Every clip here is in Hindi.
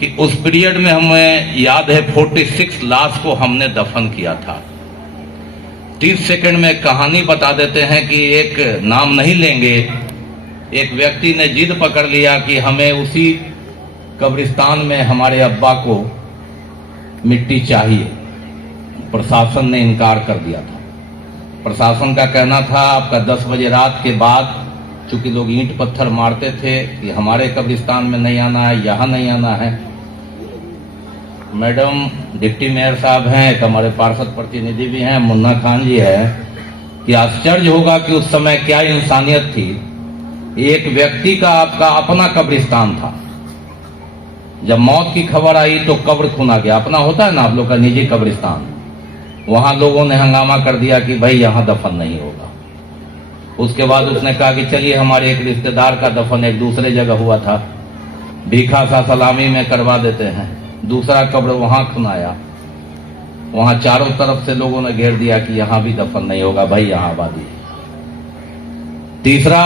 कि उस पीरियड में हमें याद है 46 लाश को हमने दफन किया था। 30 सेकंड में कहानी बता देते हैं कि एक नाम नहीं लेंगे, एक व्यक्ति ने जिद पकड़ लिया कि हमें उसी कब्रिस्तान में हमारे अब्बा को मिट्टी चाहिए। प्रशासन ने इनकार कर दिया था। प्रशासन का कहना था आपका 10 बजे रात के बाद, चूंकि लोग ईंट पत्थर मारते थे कि हमारे कब्रिस्तान में नहीं आना है, यहां नहीं आना है। मैडम डिप्टी मेयर साहब हैं, एक हमारे पार्षद प्रतिनिधि भी हैं, मुन्ना खान जी है, कि आश्चर्य होगा कि उस समय क्या इंसानियत थी। एक व्यक्ति का आपका अपना कब्रिस्तान था, जब मौत की खबर आई तो कब्र खुना गया। अपना होता है ना आप लोग का निजी कब्रिस्तान, वहां लोगों ने हंगामा कर दिया कि भाई यहां दफन नहीं होगा। उसके बाद उसने कहा कि चलिए हमारे एक रिश्तेदार का दफन एक दूसरे जगह हुआ था, भीखा सा सलामी में करवा देते हैं। दूसरा कब्र वहां खुनाया, वहां चारों तरफ से लोगों ने घेर दिया कि यहां भी दफन नहीं होगा, भाई यहां आबादी है। तीसरा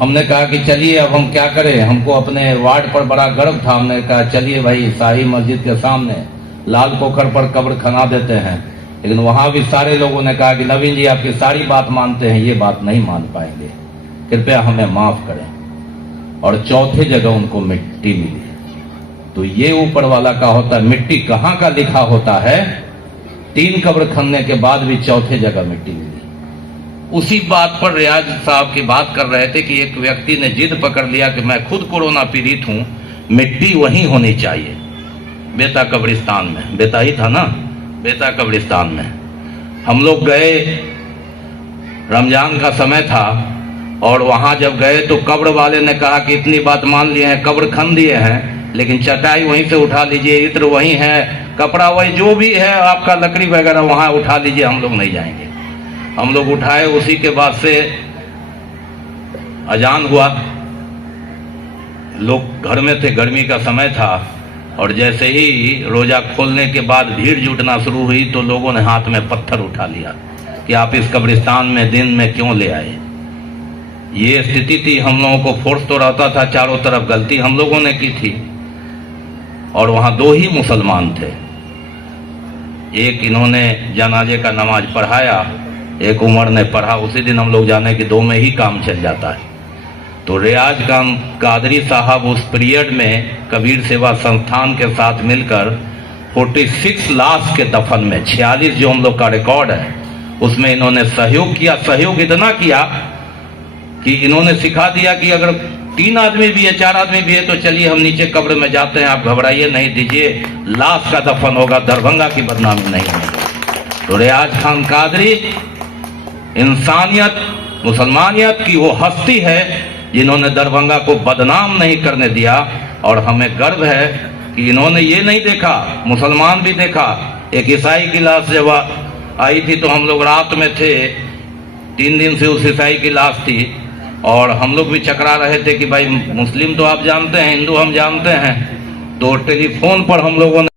हमने कहा कि चलिए अब हम क्या करें, हमको अपने वार्ड पर बड़ा गर्व था। हमने कहा चलिए भाई शाही मस्जिद के सामने लाल पोखर पर कब्र खना देते हैं। लेकिन वहां भी सारे लोगों ने कहा कि नवीन जी आपकी सारी बात मानते हैं, ये बात नहीं मान पाएंगे, कृपया हमें माफ करें। और चौथे जगह उनको मिट्टी मिली। तो ये ऊपर वाला का होता है, मिट्टी कहाँ का लिखा होता है। 3 कब्र खनने के बाद भी चौथे जगह मिट्टी मिली। उसी बात पर रियाज साहब की बात कर रहे थे कि एक व्यक्ति ने जिद पकड़ लिया कि मैं खुद कोरोना पीड़ित हूं, मिट्टी वहीं होनी चाहिए, बेता कब्रिस्तान में। बेता ही था ना, बेता कब्रिस्तान में हम लोग गए। रमजान का समय था और वहां जब गए तो कब्र वाले ने कहा कि इतनी बात मान लिए हैं, कब्र खन दिए हैं, लेकिन चटाई वहीं से उठा लीजिए, इत्र वहीं है, कपड़ा वही जो भी है आपका लकड़ी वगैरह वहां उठा लीजिए, हम लोग नहीं जाएंगे। हम लोग उठाए। उसी के बाद से अजान हुआ, लोग घर में थे, गर्मी का समय था, और जैसे ही रोजा खोलने के बाद भीड़ जुटना शुरू हुई तो लोगों ने हाथ में पत्थर उठा लिया कि आप इस कब्रिस्तान में दिन में क्यों ले आए। ये स्थिति थी। हम लोगों को फोर्स तो रहता था, चारों तरफ गलती हम लोगों ने की थी। और वहां 2 ही मुसलमान थे, एक इन्होंने जनाजे का नमाज पढ़ाया, एक उमर ने पढ़ा। उसी दिन हम लोग जाने कि 2 में ही काम चल जाता है। तो रियाज कादरी साहब उस पीरियड में कबीर सेवा संस्थान के साथ मिलकर 46 लाश के दफन में 46 जो हम लोग का रिकॉर्ड है उसमें इन्होंने सहयोग किया। सहयोग इतना किया कि इन्होंने सिखा दिया कि अगर 3 आदमी भी है, 4 आदमी भी है तो चलिए हम नीचे कब्र में जाते हैं, आप घबराइए नहीं, दीजिए, लाश का दफन होगा, दरभंगा की बदनामी नहीं होगी। तो रियाज खान कादरी इंसानियत, मुसलमानियत की वो हस्ती है जिन्होंने दरभंगा को बदनाम नहीं करने दिया। और हमें गर्व है कि इन्होंने ये नहीं देखा, मुसलमान भी देखा। एक ईसाई की लाश जब आई थी तो हम लोग रात में थे, 3 दिन से उस ईसाई की लाश थी, और हम लोग भी चकरा रहे थे कि भाई मुस्लिम तो आप जानते हैं, हिंदू हम जानते हैं। तो टेलीफोन पर हम लोगों ने